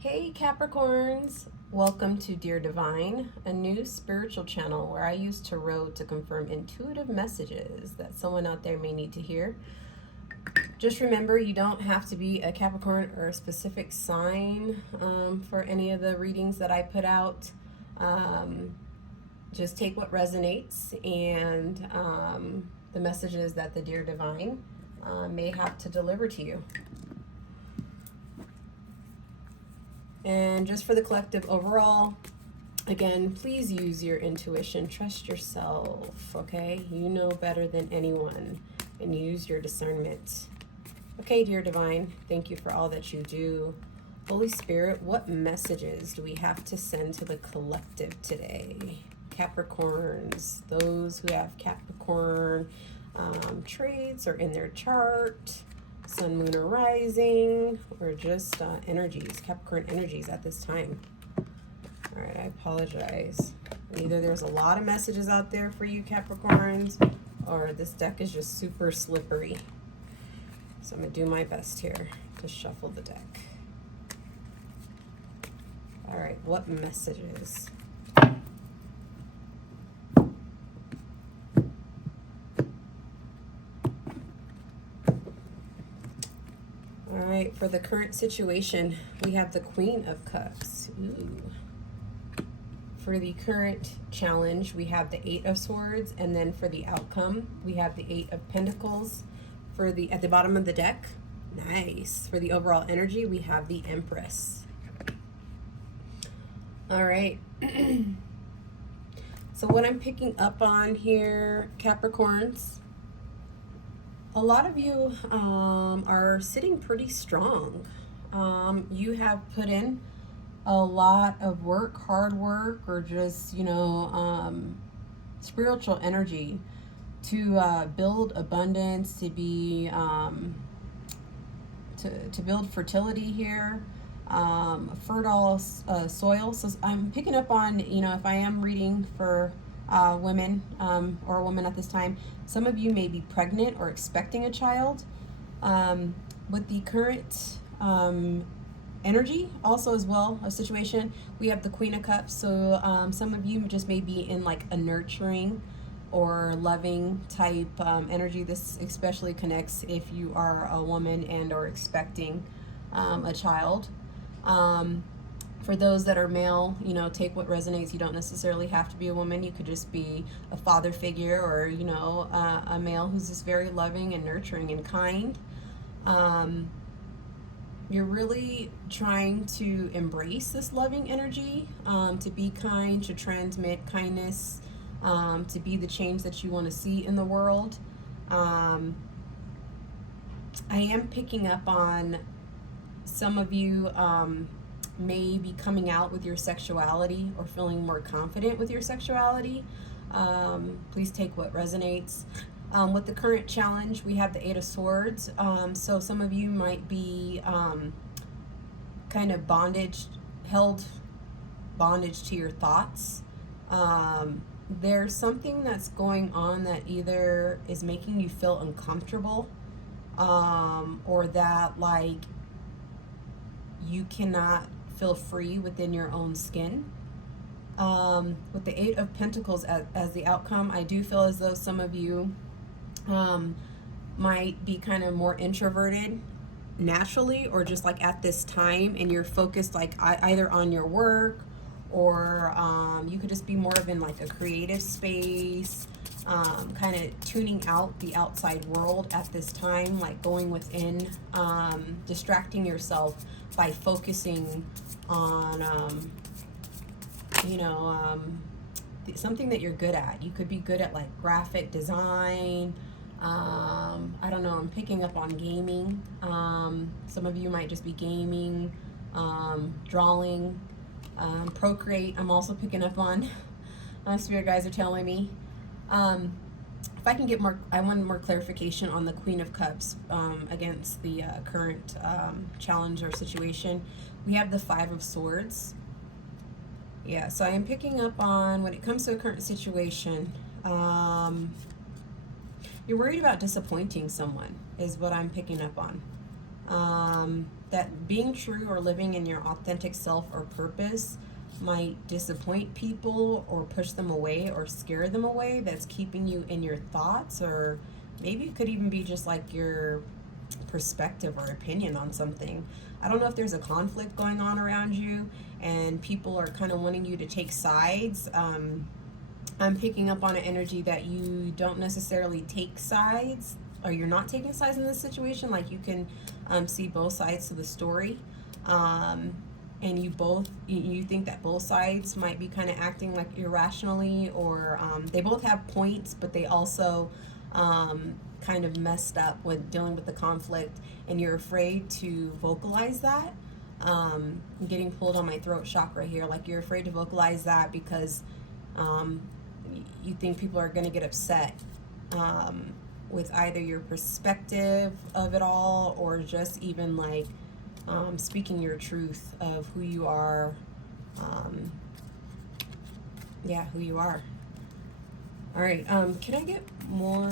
Hey Capricorns, welcome to Dear Divine, a new spiritual channel where I use tarot to confirm intuitive messages that someone out there may need to hear. Just remember, you don't have to be a Capricorn or a specific sign for any of the readings that I put out. Just take what resonates and the messages that the Dear Divine may have to deliver to you. And just for the collective overall, again, please use your intuition. Trust yourself, okay? You know better than anyone, and use your discernment. Okay, Dear Divine, thank you for all that you do. Holy Spirit, what messages do we have to send to the collective today? Capricorns, those who have Capricorn traits or in their chart, Sun, Moon, or Rising, or just energies, Capricorn energies at this time. All right, I apologize. Either there's a lot of messages out there for you Capricorns, or this deck is just super slippery. So I'm going to do my best here to shuffle the deck. All right, what messages? All right, for the current situation, we have the Queen of Cups. Ooh. For the current challenge, we have the Eight of Swords, and then for the outcome, we have the Eight of Pentacles. For the at the bottom of the deck, nice. For the overall energy, we have the Empress. All right. So what I'm picking up on here, Capricorns, a lot of you are sitting pretty strong. You have put in a lot of work, hard work, or just, spiritual energy to build abundance, to be, to build fertility here, fertile soil. So I'm picking up on, if I am reading for women or a woman at this time, some of you may be pregnant or expecting a child. With the current energy also as well, a situation, we have the Queen of Cups. So some of you just may be in like a nurturing or loving type energy. This especially connects if you are a woman and or expecting a child. For those that are male, take what resonates. You don't necessarily have to be a woman. You could just be a father figure or, a male who's just very loving and nurturing and kind. You're really trying to embrace this loving energy, to be kind, to transmit kindness, to be the change that you want to see in the world. I am picking up on some of you may be coming out with your sexuality or feeling more confident with your sexuality. Please take what resonates. With the current challenge, we have the Eight of Swords. So some of you might be kind of held bondage to your thoughts. There's something that's going on that either is making you feel uncomfortable, or that like you cannot feel free within your own skin. With the Eight of Pentacles as the outcome, I do feel as though some of you might be kind of more introverted naturally, or just like at this time, and you're focused like either on your work, or you could just be more of in like a creative space, kind of tuning out the outside world at this time, like going within, distracting yourself by focusing on something that you're good at. You could be good at like graphic design. I don't know, I'm picking up on gaming. Some of you might just be gaming, drawing, procreate. I'm also picking up on. My spirit guys are telling me. If I can get more, I want more clarification on the Queen of Cups against the current challenge or situation. We have the Five of Swords. Yeah, so I am picking up on when it comes to a current situation, you're worried about disappointing someone is what I'm picking up on. that being true or living in your authentic self or purpose might disappoint people or push them away or scare them away. That's keeping you in your thoughts, or maybe it could even be just like your perspective or opinion on something. I don't know if there's a conflict going on around you and people are kind of wanting you to take sides. I'm picking up on an energy that you don't necessarily take sides, or you're not taking sides in this situation. Like you can see both sides to the story. And you think that both sides might be kind of acting like irrationally, or they both have points, but they also kind of messed up with dealing with the conflict, and you're afraid to vocalize that. I'm getting pulled on my throat chakra here, like you're afraid to vocalize that because you think people are going to get upset with either your perspective of it all, or just even like speaking your truth of who you are. Who you are. All right, can I get more?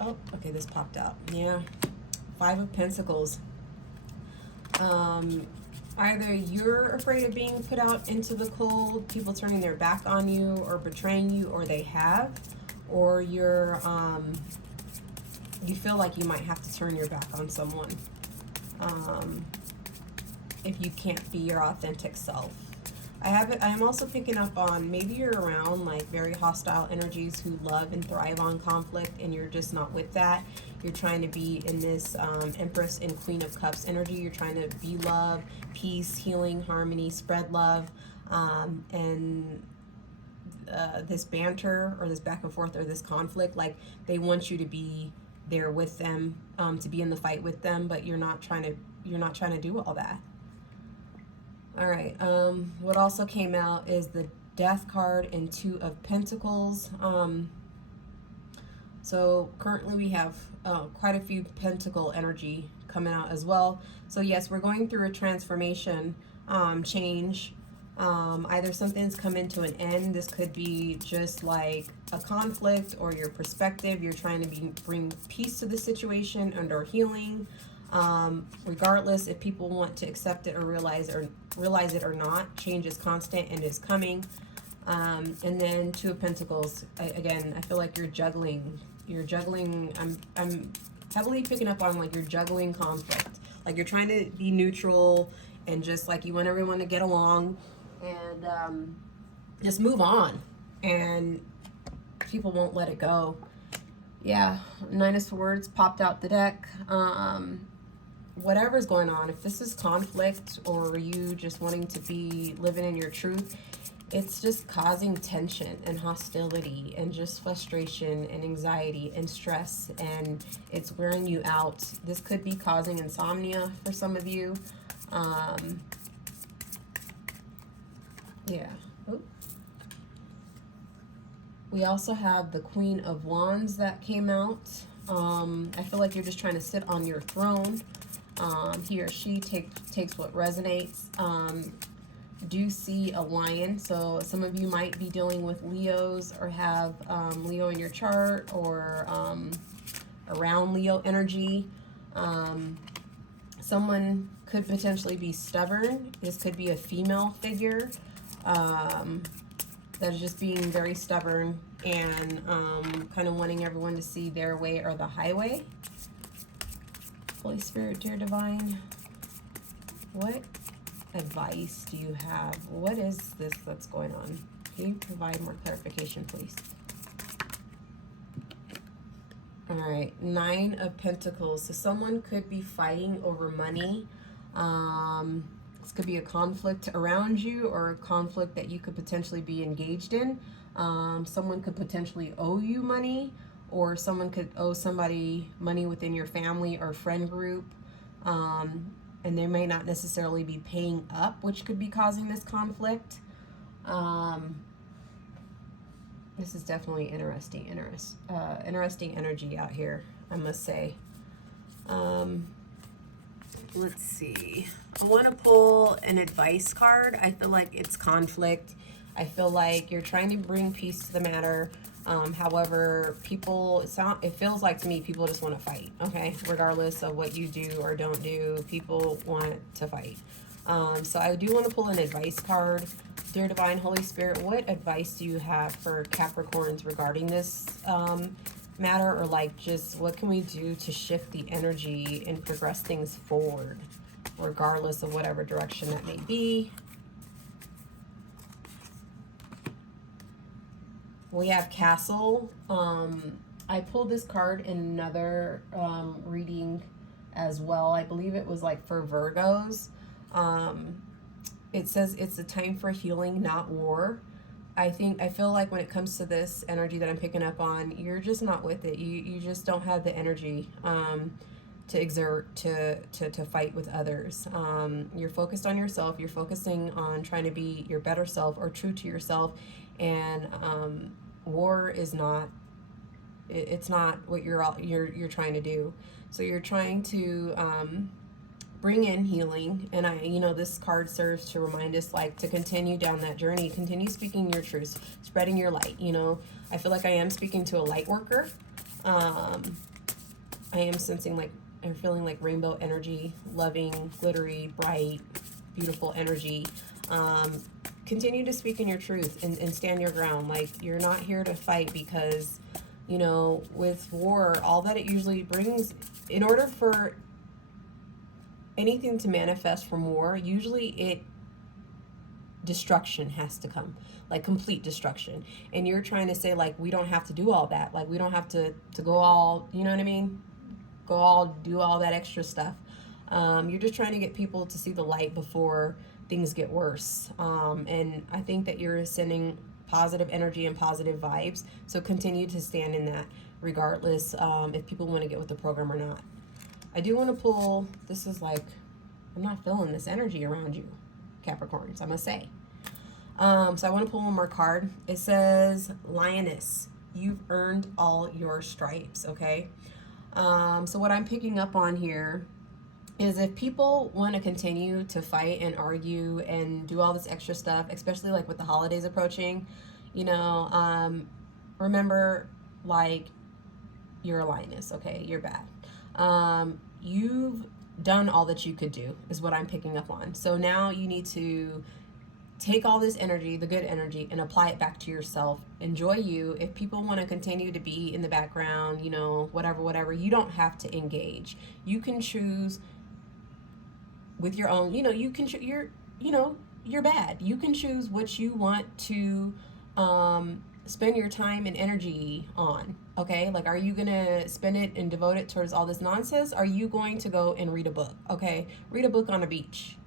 Oh, okay, this popped out. Yeah, 5 of Pentacles. Either you're afraid of being put out into the cold, people turning their back on you or betraying you, or they have, or you're you feel like you might have to turn your back on someone if you can't be your authentic self. I am also picking up on maybe you're around like very hostile energies who love and thrive on conflict, and you're just not with that. You're trying to be in this Empress and Queen of Cups energy. You're trying to be love, peace, healing, harmony, spread love, and this banter or this back and forth or this conflict, like they want you to be there with them, to be in the fight with them, but you're not trying to do all that. All right, what also came out is the Death card and 2 of Pentacles. So currently we have quite a few Pentacle energy coming out as well. So yes, we're going through a transformation, change. Either something's coming to an end. This could be just like a conflict or your perspective. You're trying to bring peace to the situation under healing. Regardless if people want to accept it or realize it or not, change is constant and is coming. And then 2 of Pentacles. Again, I feel like you're juggling. I'm heavily picking up on like you're juggling conflict. Like you're trying to be neutral and just like you want everyone to get along and just move on. And people won't let it go. Yeah, 9 of Swords popped out the deck. Whatever's going on, if this is conflict or you just wanting to be living in your truth, it's just causing tension and hostility and just frustration and anxiety and stress, and it's wearing you out. This could be causing insomnia for some of you. Yeah. Ooh. We also have the Queen of Wands that came out. I feel like you're just trying to sit on your throne. He or she takes what resonates. Do see a lion, so some of you might be dealing with Leos or have Leo in your chart, or around Leo energy. Someone could potentially be stubborn. This could be a female figure that is just being very stubborn and kind of wanting everyone to see their way or the highway. Holy Spirit, dear Divine, what advice do you have? What is this that's going on? Can you provide more clarification, please? All right, 9 of Pentacles. So someone could be fighting over money. This could be a conflict around you or a conflict that you could potentially be engaged in. Someone could potentially owe you money, or someone could owe somebody money within your family or friend group. And they may not necessarily be paying up, which could be causing this conflict. This is definitely interesting energy out here, I must say. Let's see. I want to pull an advice card. I feel like it's conflict. I feel like you're trying to bring peace to the matter. However, it feels like to me people just want to fight, okay? Regardless of what you do or don't do, people want to fight. So I do want to pull an advice card. Dear Divine Holy Spirit, what advice do you have for Capricorns regarding this matter? Or like just what can we do to shift the energy and progress things forward, regardless of whatever direction that may be? We have Castle. I pulled this card in another reading as well. I believe it was like for Virgos. It says it's a time for healing, not war. I feel like when it comes to this energy that I'm picking up on, you're just not with it. You just don't have the energy to exert, to fight with others. You're focused on yourself. You're focusing on trying to be your better self or true to yourself. And war is not, it's not what you're trying to do. So you're trying to bring in healing, and this card serves to remind us like to continue down that journey, continue speaking your truth, spreading your light. I feel like I am speaking to a light worker. I am sensing like I'm feeling like rainbow energy, loving, glittery, bright, beautiful energy. Continue to speak in your truth and stand your ground. Like, you're not here to fight because, with war, all that it usually brings, in order for anything to manifest from war, usually destruction has to come, like complete destruction. And you're trying to say like, we don't have to do all that. Like, we don't have to go all, you know what I mean? Go all, do all that extra stuff. You're just trying to get people to see the light before things get worse. And I think that you're sending positive energy and positive vibes. So continue to stand in that regardless if people want to get with the program or not. I do want to pull, this is like, I'm not feeling this energy around you, Capricorns, I must say. So I want to pull one more card. It says, Lioness, you've earned all your stripes, okay? So what I'm picking up on here is if people want to continue to fight and argue and do all this extra stuff, especially like with the holidays approaching, remember, like, you're a lioness, okay? You're bad. You've done all that you could do is what I'm picking up on. So now you need to take all this energy, the good energy, and apply it back to yourself. Enjoy you. If people want to continue to be in the background, whatever, you don't have to engage. You can choose with your own, you can, you're bad. You can choose what you want to spend your time and energy on, okay? Like, are you gonna spend it and devote it towards all this nonsense? Are you going to go and read a book, okay? Read a book on a beach,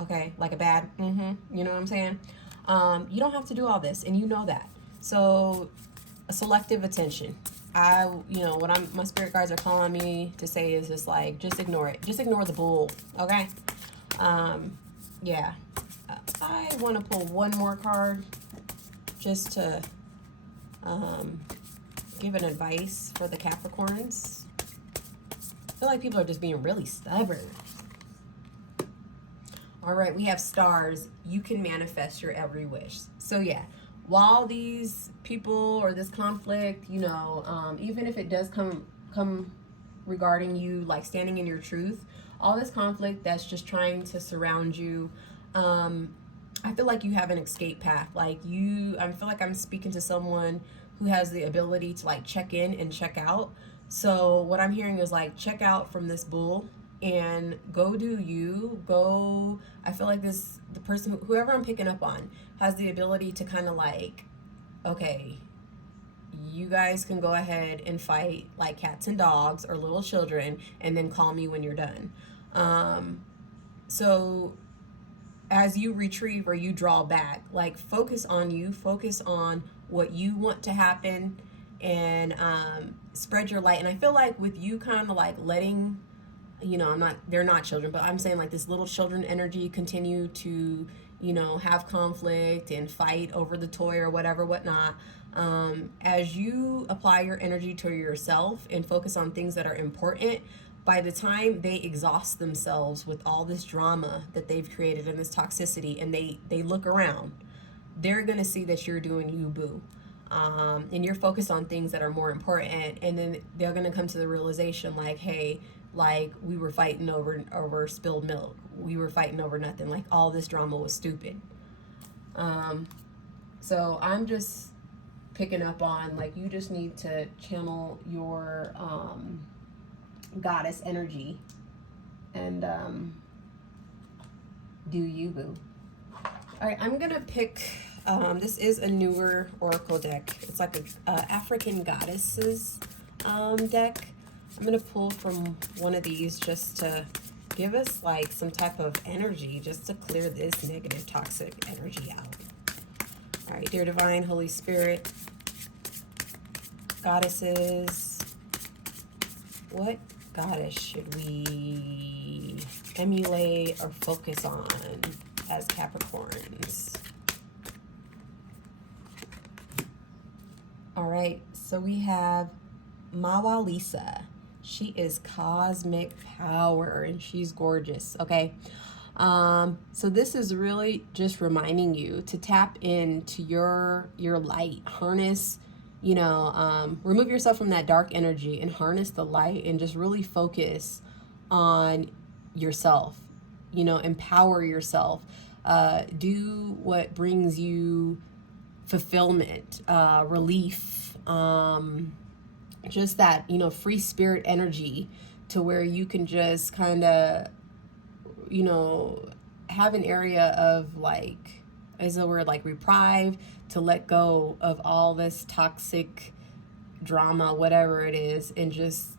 okay? Like a bad, you know what I'm saying? You don't have to do all this, and you know that. So, a selective attention. What my spirit guides are calling me to say is just like, just ignore it. Just ignore the bull, okay? Yeah. I want to pull one more card just to give an advice for the Capricorns. I feel like people are just being really stubborn. All right, we have Stars. You can manifest your every wish. So yeah, while these people or this conflict, even if it does come regarding you, like standing in your truth, all this conflict that's just trying to surround you, I feel like you have an escape path. I feel like I'm speaking to someone who has the ability to like check in and check out. So what I'm hearing is like, check out from this bull and go do you. Go, I feel like the person, whoever I'm picking up on, has the ability to kind of like, okay, you guys can go ahead and fight like cats and dogs or little children and then call me when you're done. So as you retrieve or you draw back, like focus on you, focus on what you want to happen, and spread your light. And I feel like with you kind of like letting, they're not children, but I'm saying like this little children energy continue to, have conflict and fight over the toy or whatnot. As you apply your energy to yourself and focus on things that are important, by the time they exhaust themselves with all this drama that they've created and this toxicity, and they look around, they're going to see that you're doing you, boo. and you're focused on things that are more important, and then they're going to come to the realization like, hey, like we were fighting over spilled milk, we were fighting over nothing, like all this drama was stupid. So I'm just picking up on, like, you just need to channel your goddess energy and do you, boo. All right, I'm gonna pick, this is a newer oracle deck. It's like a African goddesses deck. I'm gonna pull from one of these just to give us like some type of energy, just to clear this negative toxic energy out. All right, dear divine Holy Spirit, goddesses, what goddess should we emulate or focus on as Capricorns? All right, so we have Mawa Lisa. She is cosmic power and she's gorgeous, okay? So this is really just reminding you to tap into your light, harness, you know, remove yourself from that dark energy and harness the light and just really focus on yourself, you know, empower yourself, do what brings you fulfillment, relief, just that, you know, free spirit energy to where you can just kind of, you know, have an area of like, is the word like reprieve, to let go of all this toxic drama, whatever it is, and just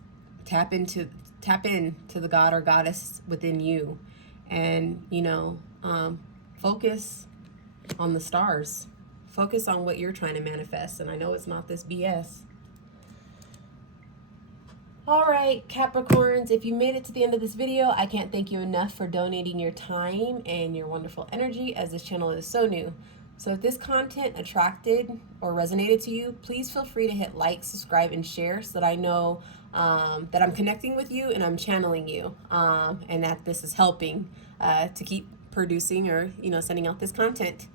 tap into the god or goddess within you, and, you know, focus on the stars, focus on what you're trying to manifest. And I know it's not this BS. All right, Capricorns, if you made it to the end of this video, I can't thank you enough for donating your time and your wonderful energy, as this channel is so new. So if this content attracted or resonated to you, please feel free to hit like, subscribe, and share so that I know that I'm connecting with you and I'm channeling you, and that this is helping to keep producing or, you know, sending out this content.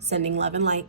Sending love and light.